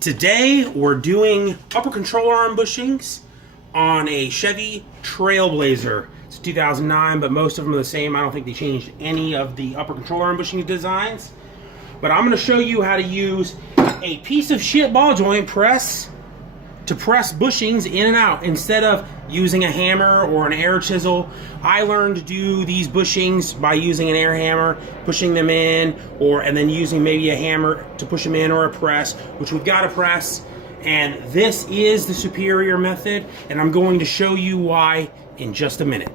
Today we're doing upper control arm bushings on a Chevy Trailblazer. It's 2009, but most of them are the same. I don't think they changed any of the upper control arm bushing designs. But I'm going to show you how to use a piece of shit ball joint press to press bushings in and out instead of using a hammer or an air chisel. I learned to do these bushings by using an air hammer, pushing them in, and then using maybe a hammer to push them in, or a press, which we've got to press. And this is the superior method, and I'm going to show you why in just a minute.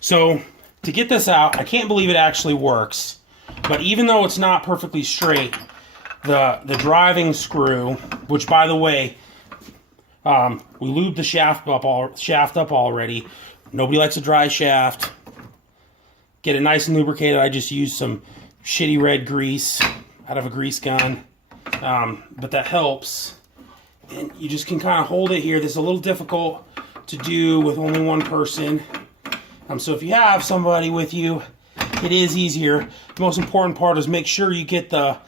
So to get this out, I can't believe it actually works, but even though it's not perfectly straight, the driving screw, which by the way, we lubed the shaft up already. Nobody likes a dry shaft. Get it nice and lubricated. I just used some shitty red grease out of a grease gun, but that helps. And you just can kind of hold it here. This is a little difficult to do with only one person. So if you have somebody with you, it is easier. The most important part is make sure you get the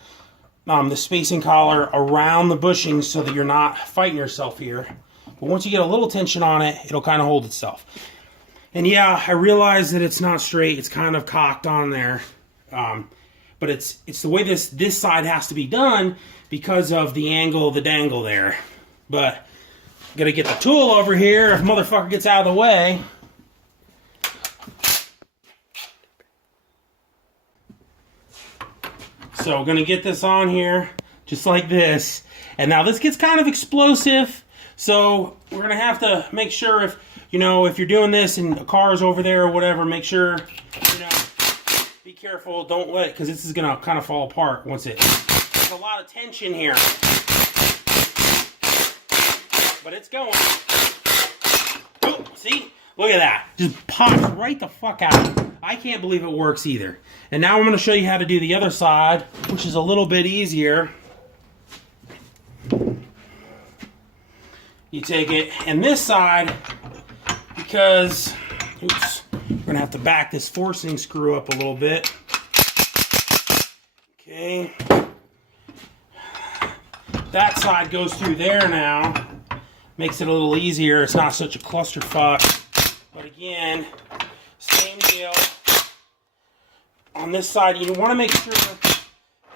spacing collar around the bushings so that you're not fighting yourself here. But once you get a little tension on it, it'll kind of hold itself. And yeah, I realize that it's not straight. It's kind of cocked on there. But it's the way this side has to be done because of the angle of the dangle there. But I'm gonna get the tool over here if motherfucker gets out of the way. So we're going to get this on here, just like this. And now this gets kind of explosive, so we're going to have to make sure if you're doing this and a car's over there or whatever, make sure, be careful, don't let it, because this is going to kind of fall apart once there's a lot of tension here. But it's going. Oh, see? Look at that. Just pops right the fuck out. I can't believe it works either. And now I'm going to show you how to do the other side, which is a little bit easier. You take it, and this side, because, oops, we're going to have to back this forcing screw up a little bit. Okay. That side goes through there now. Makes it a little easier. It's not such a clusterfuck. But again, same deal. On this side, you want to make sure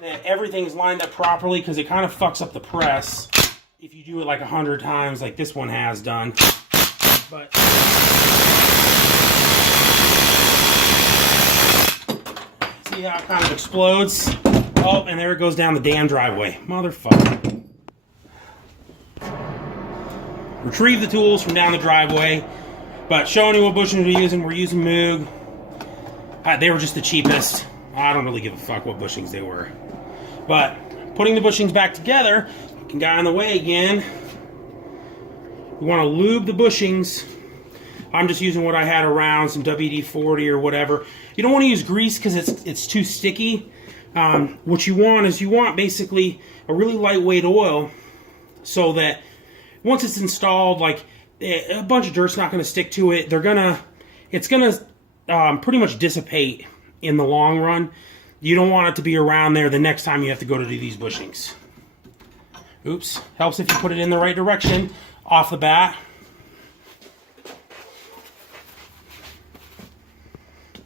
that everything's lined up properly, because it kind of fucks up the press if you do it like 100 times like this one has done. But see how it kind of explodes? Oh, and there it goes down the damn driveway. Motherfucker. Retrieve the tools from down the driveway. But showing you what bushings we're using Moog. They were just the cheapest. I don't really give a fuck what bushings they were. But putting the bushings back together, fucking guy in the way again. We want to lube the bushings. I'm just using what I had around, some WD-40 or whatever. You don't want to use grease because it's too sticky. What you want basically a really lightweight oil, so that once it's installed, like a bunch of dirt's not going to stick to it. It's gonna pretty much dissipate in the long run. You don't want it to be around there the next time you have to go to do these bushings. Oops. Helps if you put it in the right direction off the bat.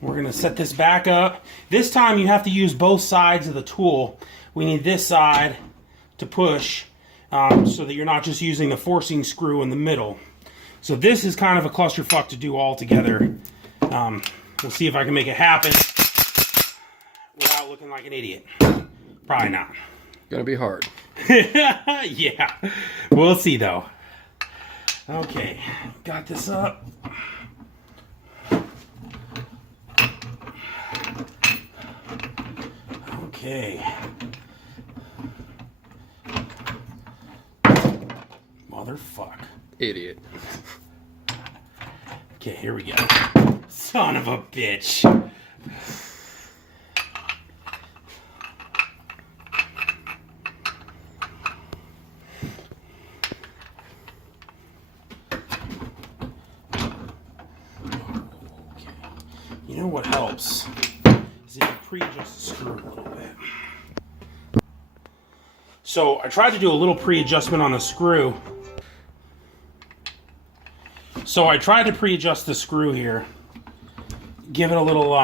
We're going to set this back up. This time you have to use both sides of the tool. We need this side to push so that you're not just using the forcing screw in the middle. So this is kind of a clusterfuck to do all together. We'll see if I can make it happen without looking like an idiot. Probably not. Gonna be hard. Yeah. We'll see though. Okay. Got this up. Okay. Motherfuck. Idiot. Okay, here we go. Son of a bitch. Okay. You know what helps is if you pre-adjust the screw a little bit. So I tried to do a little pre-adjustment on the screw. So I tried to pre-adjust the screw here. Give it a little,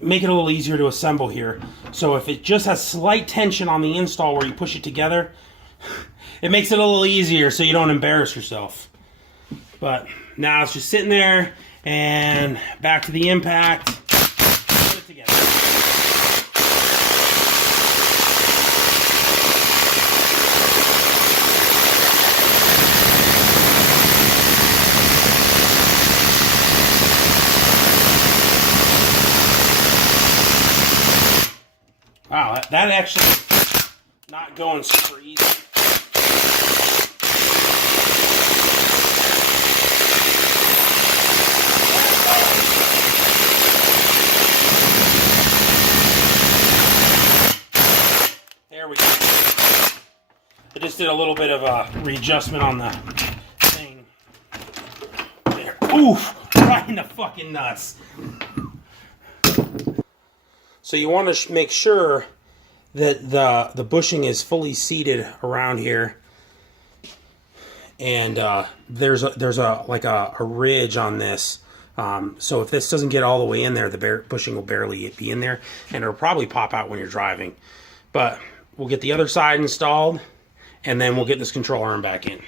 make it a little easier to assemble here. So if it just has slight tension on the install where you push it together, it makes it a little easier so you don't embarrass yourself. But now it's just sitting there, and back to the impact. Put it together. Wow, that actually not going super easy. There we go. I just did a little bit of a readjustment on the thing. There. Oof! Right in the fucking nuts. So you want to make sure that the bushing is fully seated around here, and there's a ridge on this. So if this doesn't get all the way in there, the bushing will barely be in there, and it'll probably pop out when you're driving. But we'll get the other side installed, and then we'll get this control arm back in.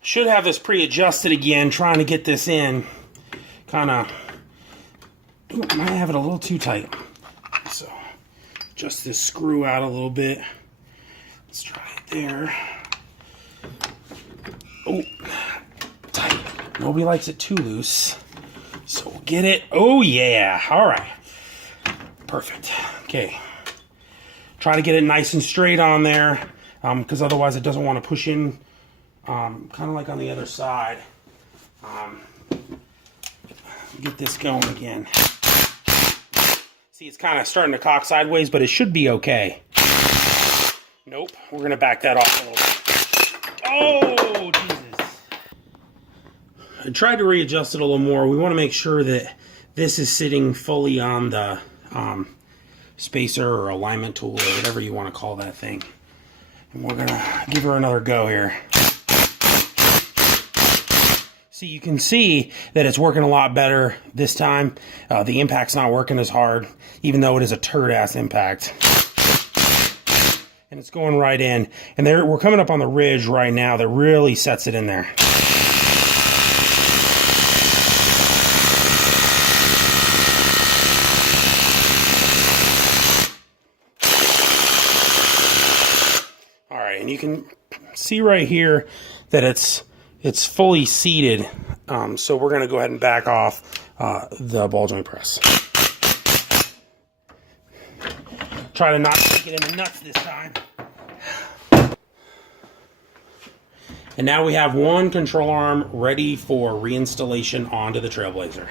Should have this pre-adjusted again, trying to get this in. Kind of. I might have it a little too tight. So, adjust this screw out a little bit. Let's try it there. Oh, tight. Nobody likes it too loose. So, we'll get it. Oh, yeah. All right. Perfect. Okay. Try to get it nice and straight on there, because otherwise it doesn't want to push in, kind of like on the other side. Get this going again. See, it's kind of starting to cock sideways, but it should be okay. Nope. We're going to back that off a little bit. Oh, Jesus. I tried to readjust it a little more. We want to make sure that this is sitting fully on the spacer or alignment tool or whatever you want to call that thing. And we're going to give her another go here. See, you can see that it's working a lot better this time. The impact's not working as hard, even though it is a turd-ass impact. And it's going right in. And we're coming up on the ridge right now that really sets it in there. All right, and you can see right here that it's fully seated, so we're going to go ahead and back off the ball joint press. Try to not stick it in the nuts this time. And now we have one control arm ready for reinstallation onto the Trailblazer.